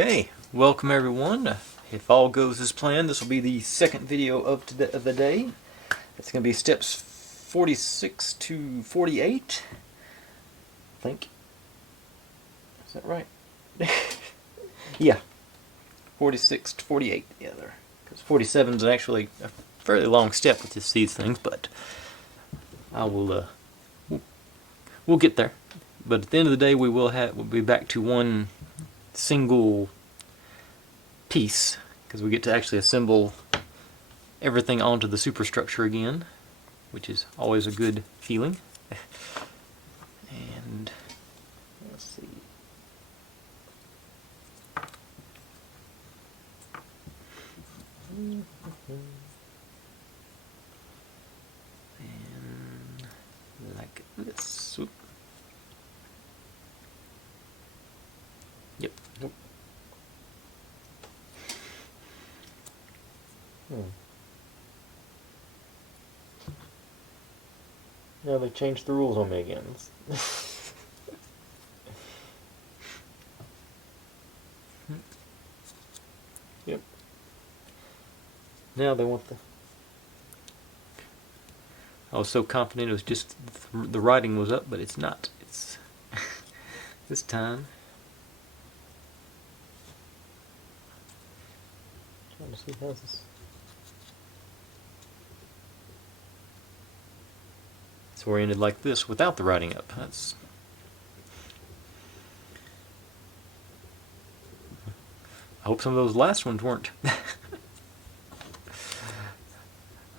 Okay, welcome everyone. If all goes as planned, this will be the second video of the day. It's going to be steps 46 to 48. I think. Is that right? Yeah. 46 to 48. Yeah, there. Because 47 is actually a fairly long step with these things, but I will. We'll get there. But at the end of the day, we'll be back to one single piece, because we get to actually assemble everything onto the superstructure again, which is always a good feeling. And let's see. And like this. Whoop. Yep. Nope. Now they changed the rules on me again. Yep. Now they want the... I was so confident it was just the writing was up, but it's not. It's this time. Trying to see how this... It's oriented like this without the writing up. That's... I hope some of those last ones weren't.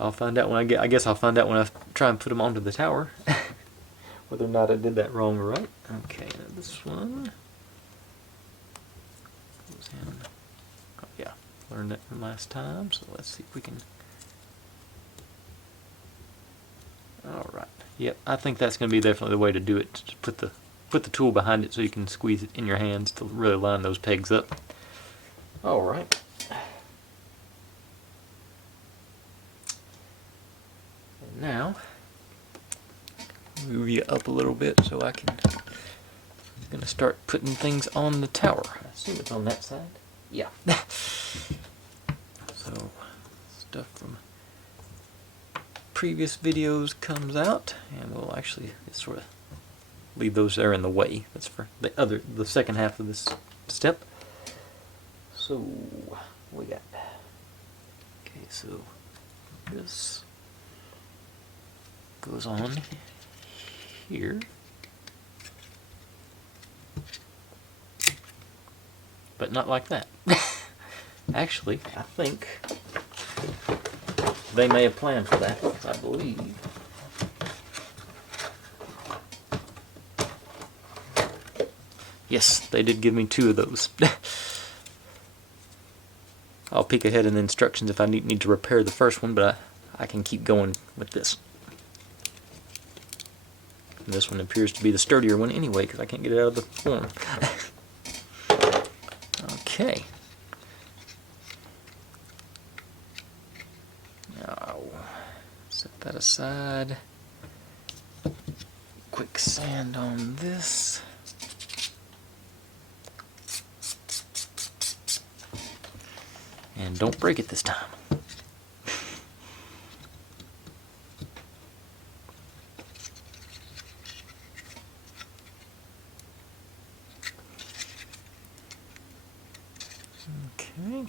I'll find out when I guess I'll find out when I try and put them onto the tower. Whether or not I did that wrong or right. Okay, now this one goes in. Oh yeah, learned that from last time, so let's see if we can... Alright. Yep, I think that's going to be definitely the way to do it. Just put the tool behind it so you can squeeze it in your hands to really line those pegs up. Alright. And now, move you up a little bit so I'm going to start putting things on the tower. I assume it's on that side? Yeah. So, stuff from previous videos comes out, and we'll actually sort of leave those there in the way. That's for the second half of this step. So we got, okay, so this goes on here, but not like that. Actually, I think they may have planned for that, I believe. Yes, they did give me 2 of those. I'll peek ahead in the instructions if I need to repair the first one, but I can keep going with this. And this one appears to be the sturdier one anyway, because I can't get it out of the form. Okay. Set that aside. Quick sand on this. And don't break it this time. Okay.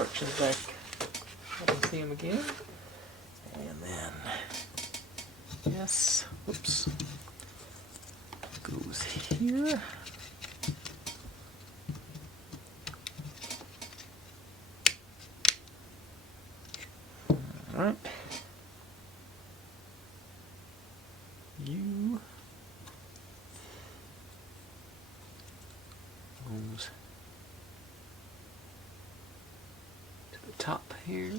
Instructions back. I can see them again. And then, yes, whoops, goes here. All right. You goes to the top here.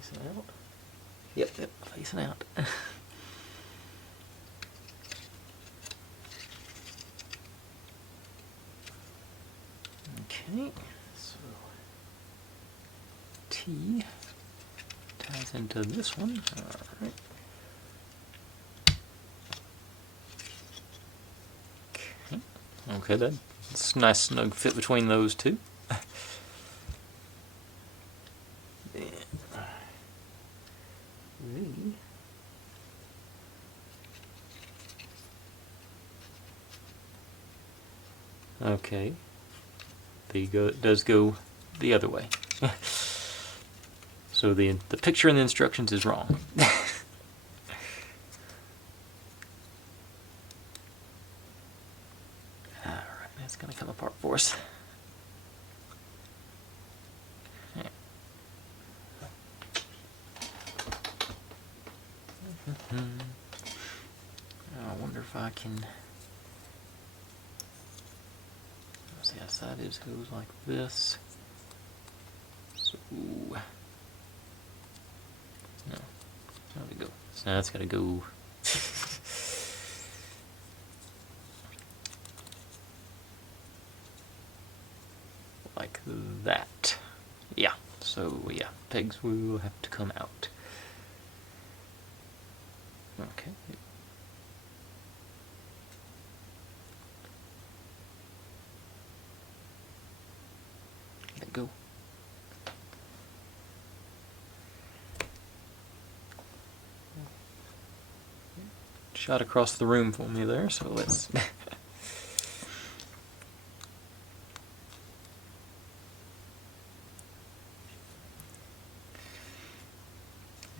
Facing out. Yep, facing out. Okay, so T ties into this one. Alright. Okay, that's a nice snug fit between those two. Okay, it does go the other way. So the picture in the instructions is wrong. Alright, that's going to come apart for us. I wonder if I can... See how side is, goes like this. So, no, how do we go? So now it's got to go. Like that. Yeah. So yeah, pegs will have to come out. Okay. Go. Shot across the room for me there, so let's...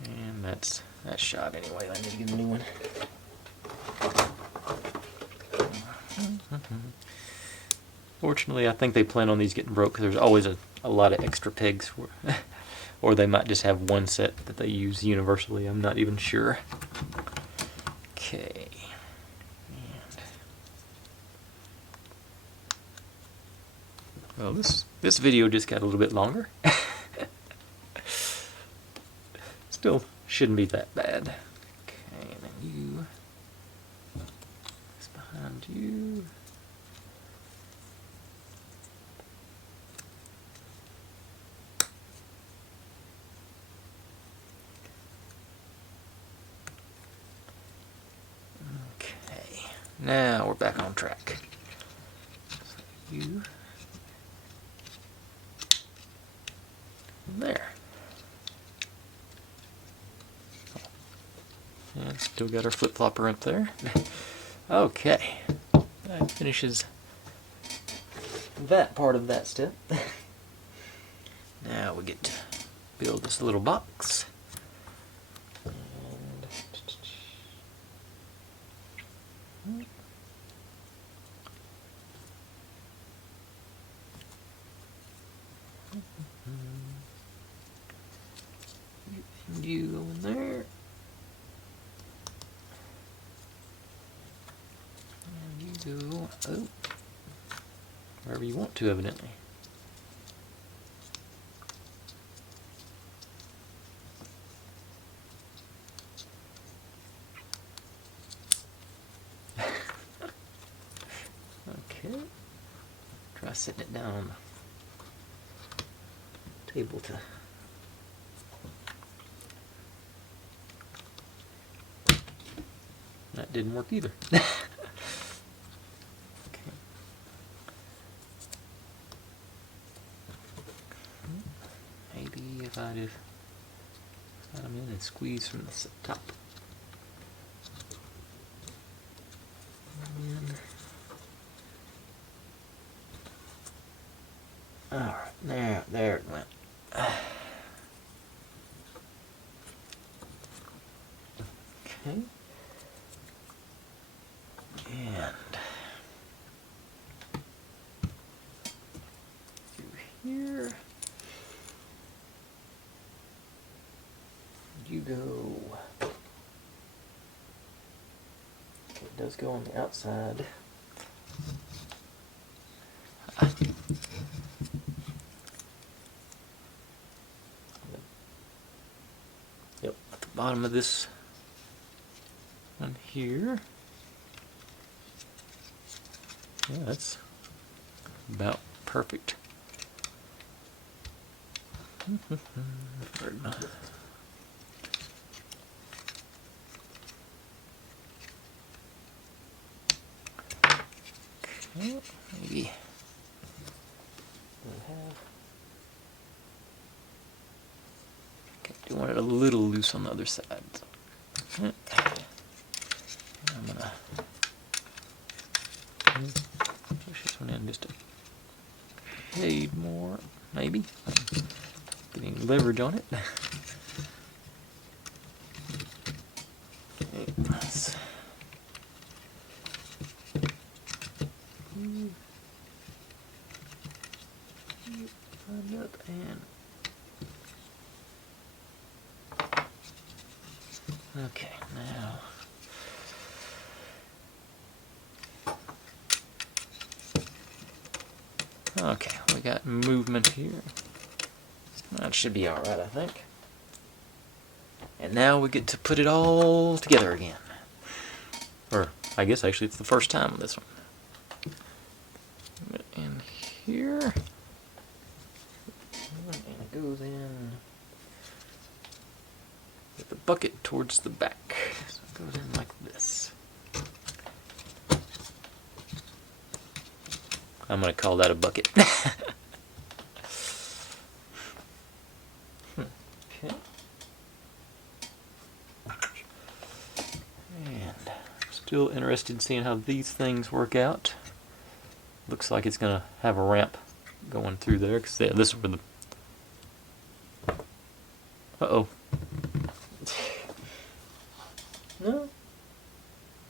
And that's shot anyway. I need to get a new one. Fortunately, I think they plan on these getting broke because there's always a lot of extra pegs, or they might just have one set that they use universally. I'm not even sure. Okay. Well, this video just got a little bit longer. Still shouldn't be that bad. Okay, and then you. It's behind you. Now we're back on track. So you there. And still got our flip-flopper up there. Okay. That finishes that part of that step. Now we get to build this little box. You go in there. And you go, oh, wherever you want to, evidently. Okay. Try setting it down on the table to... That didn't work either. Okay. Maybe if I just slide them in and squeeze from the top. Alright, there it went. Okay. And through here, you go. It does go on the outside. Yep, at the bottom of this one here. Yeah, that's about perfect. Well, maybe we'll have. Okay, do want it a little loose on the other side. So. I'm gonna push this one in just a shade more, maybe. Getting leverage on it. Okay, nice. Up and okay, now okay, we got movement here. That should be alright, I think. And now we get to put it all together again. Or, I guess actually it's the first time with this one. Put it in here. And it goes in with the bucket towards the back. So it goes in like this. I'm going to call that a bucket. Okay. And still interested in seeing how these things work out. Looks like it's going to have a ramp going through there. Cause this is where the... Uh-oh. No?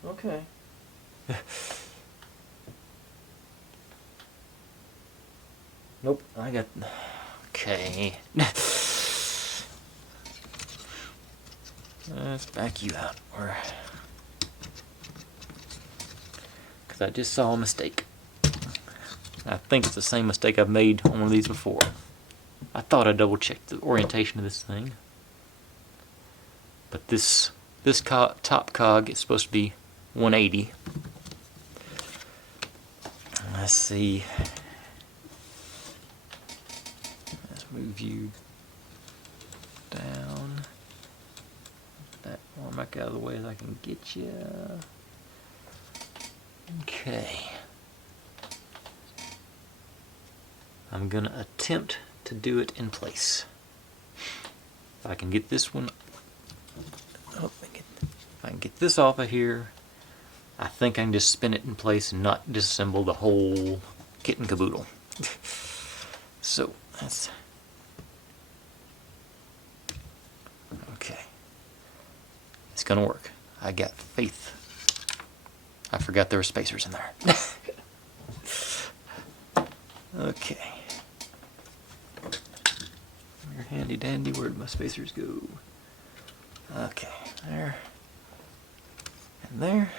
Okay. Nope, I got... Okay. Let's back you out. Because I just saw a mistake. I think it's the same mistake I've made on one of these before. I thought I double-checked the orientation of this thing. But this top cog is supposed to be 180. Let's see. Let's move you down. That more back out of the way as I can get you. Okay. I'm gonna attempt to do it in place. If I can get this one, if I can get this off of here, I think I can just spin it in place and not disassemble the whole kit and caboodle. So that's okay. It's gonna work. I got faith. I forgot there were spacers in there. Okay. Your handy dandy, where'd my spacers go? Okay, there. And there.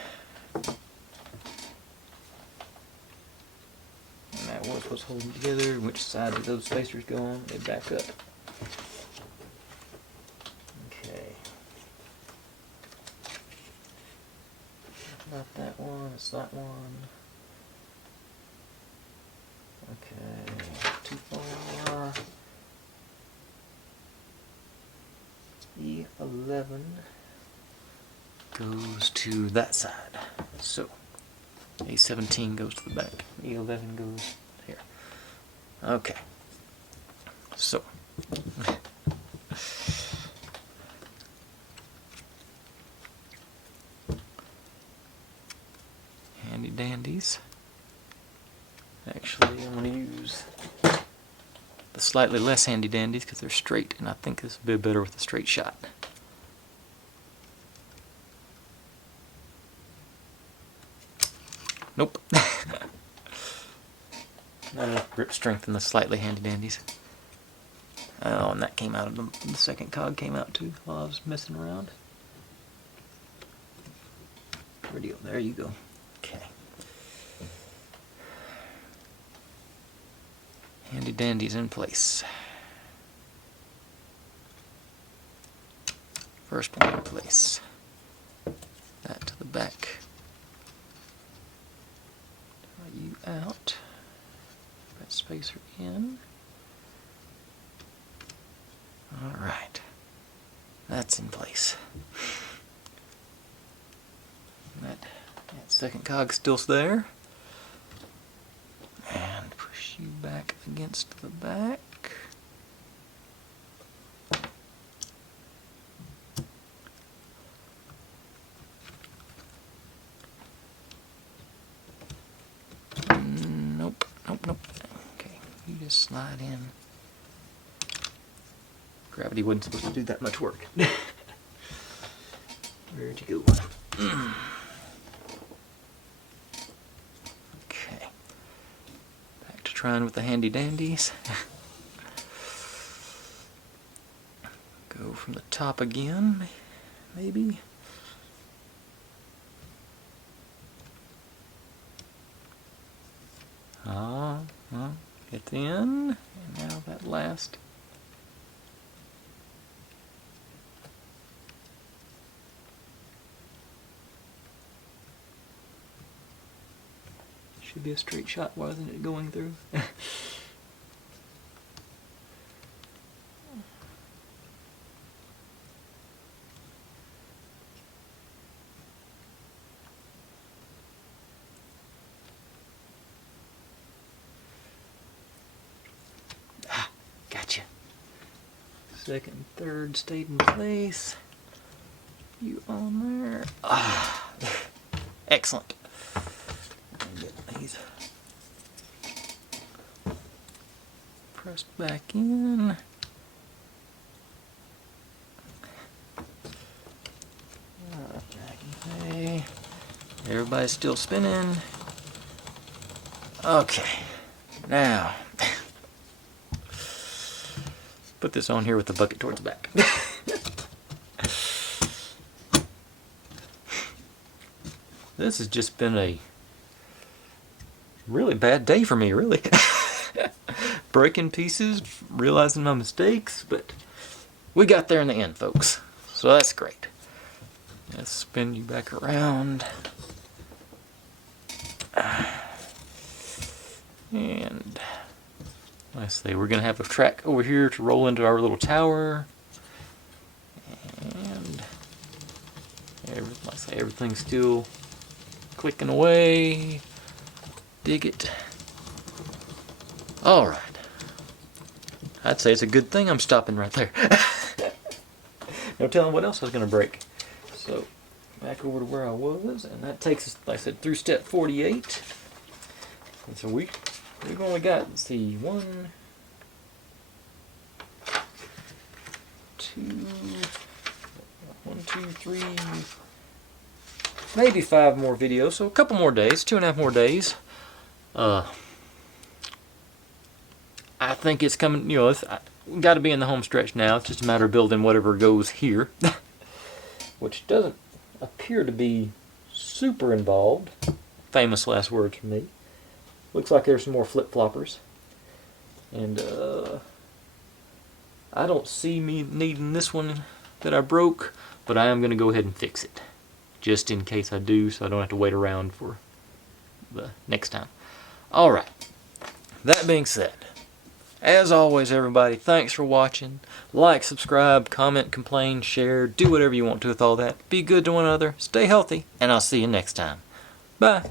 And that was what's holding together. Which side did those spacers go on? They back up. Okay. Not that one, it's that one. Okay, too far. E11 goes to that side. So A17 goes to the back. E11 goes here. Okay. So handy dandies. Actually, I'm going to use the slightly less handy dandies because they're straight, and I think this will be better with a straight shot. Nope. Not enough grip strength in the slightly handy dandies. Oh, and that came out of the second cog came out too while I was messing around. Radio, there you go. Okay. Handy dandies in place. First one in place. That to the back. Draw you out. That spacer in. Alright. That's in place. That second cog's still there. you back against the back. Nope, nope, nope. Okay, you just slide in. Gravity wasn't supposed to do that much work. Where'd you go? Okay. Back to trying with the handy dandies. Go from the top again, maybe. It's in, and now that last. Should be a straight shot, wasn't it, going through? Gotcha. Second and third stayed in place. You on there? Excellent. Get these pressed back in. Okay. Everybody's still spinning. Okay. Now. Put this on here with the bucket towards the back. This has just been a really bad day for me, really. Breaking pieces, realizing my mistakes, but we got there in the end, folks. So that's great. Let's spin you back around. And let's see, we're going to have a track over here to roll into our little tower. And like I say, everything's still clicking away. Dig it. Alright. I'd say it's a good thing I'm stopping right there. No telling what else I was going to break. So, back over to where I was, and that takes us, like I said, through step 48. And so we've only got, let's see, 1, 2, 3, maybe 5 more videos, so a couple more days, 2.5 more days. I think it's coming, you know, we've got to be in the home stretch now. It's just a matter of building whatever goes here, which doesn't appear to be super involved. Famous last words from me. Looks like there's some more flip-floppers. And I don't see me needing this one that I broke, but I am going to go ahead and fix it. Just in case I do, so I don't have to wait around for the next time. Alright, that being said, as always everybody, thanks for watching. Like, subscribe, comment, complain, share, do whatever you want to with all that. Be good to one another, stay healthy, and I'll see you next time. Bye.